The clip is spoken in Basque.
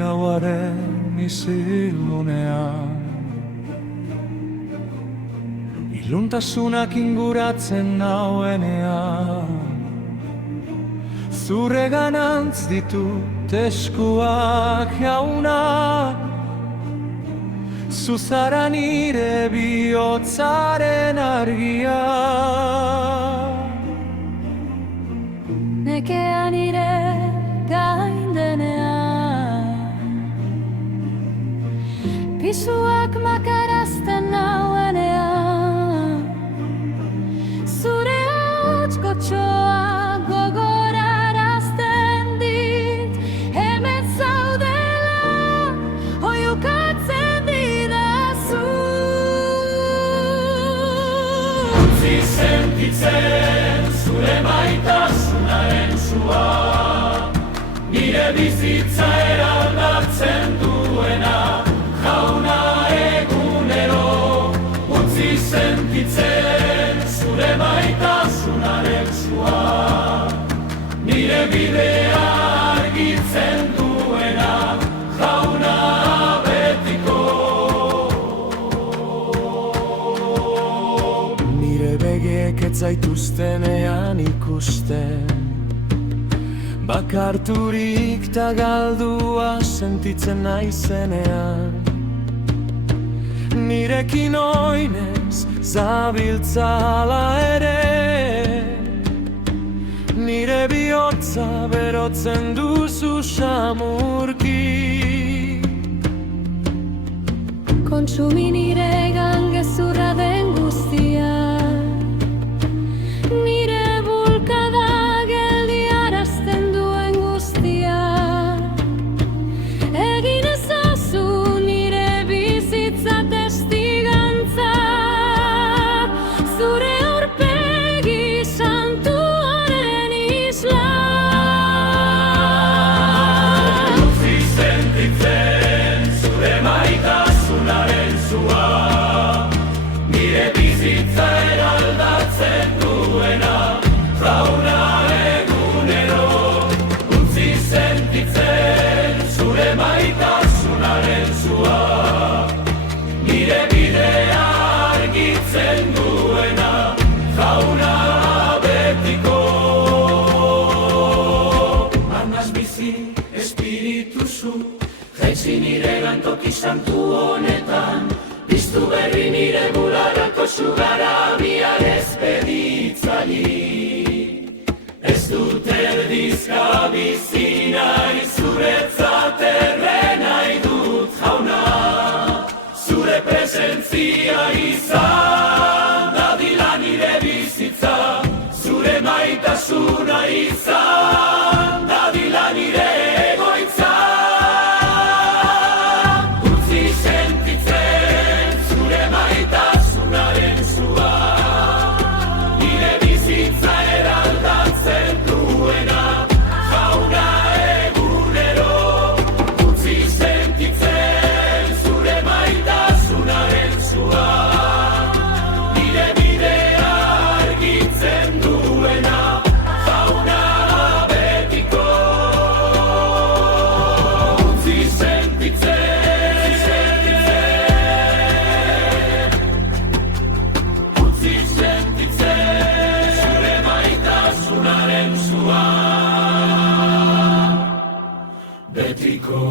gauaren izilunean. Iluntasunak inguratzen nauenean, zure ganantz ditut eskuak jauna, zuzara nire bihotzaren argia. Nekea nire gain denean, pisuak makarazten nauenean, zure hotz gotxoa gogorarazten dit, hemen zaudela oihukatzen didazu. Utzi sentitzen zure maitasunaren sua, nire bizitza eraldatzen duena, jauna egunero. Utzi sentitzen zure maitasunaren sua, nire bidea argitzen duena, jauna betiko. Nire begiek ez zaituztenean ikusten, bakarturik ta galdua sentitzen naizenean. Nirekin oinez zabiltzala ere, nire bihotza berotzen duzu samurki. Kontsumi nire gezurra den guztia, nire bulkada geldiarazten duen guztia. Egin ezazu nire bizitza testigantza, zure aurpegi santuaren isla. Utzi sentitzen zure maitasunaren sua, nire bizitza eraldatzen duena, jauna egunero. Utzi sentitzen zure maitasunaren sua, nire bidea argitzen duena, jauna betiko. Arnaz bizi espiritu zu, jaitsi nire lantoki santu honetan, piztu berri nire bularako sugara bihar ezpeditzali. Ez dut erdizka bizi nahi, zuretzat erre nahi dut jauna, zure presentzia izan dadila nire bizitza, zure maitasuna izan dadila nire egoitza. Utzi sentitzen zure maitasunaren sua, nire bizitza eraldatzen duena, jauna egunero. Utzi sentitzen zure maitasunaren sua, nire bidea argitzen duena, jauna betiko. Utzi sentitzen, utzi sentitzen zure maitasunaren sua, betiko.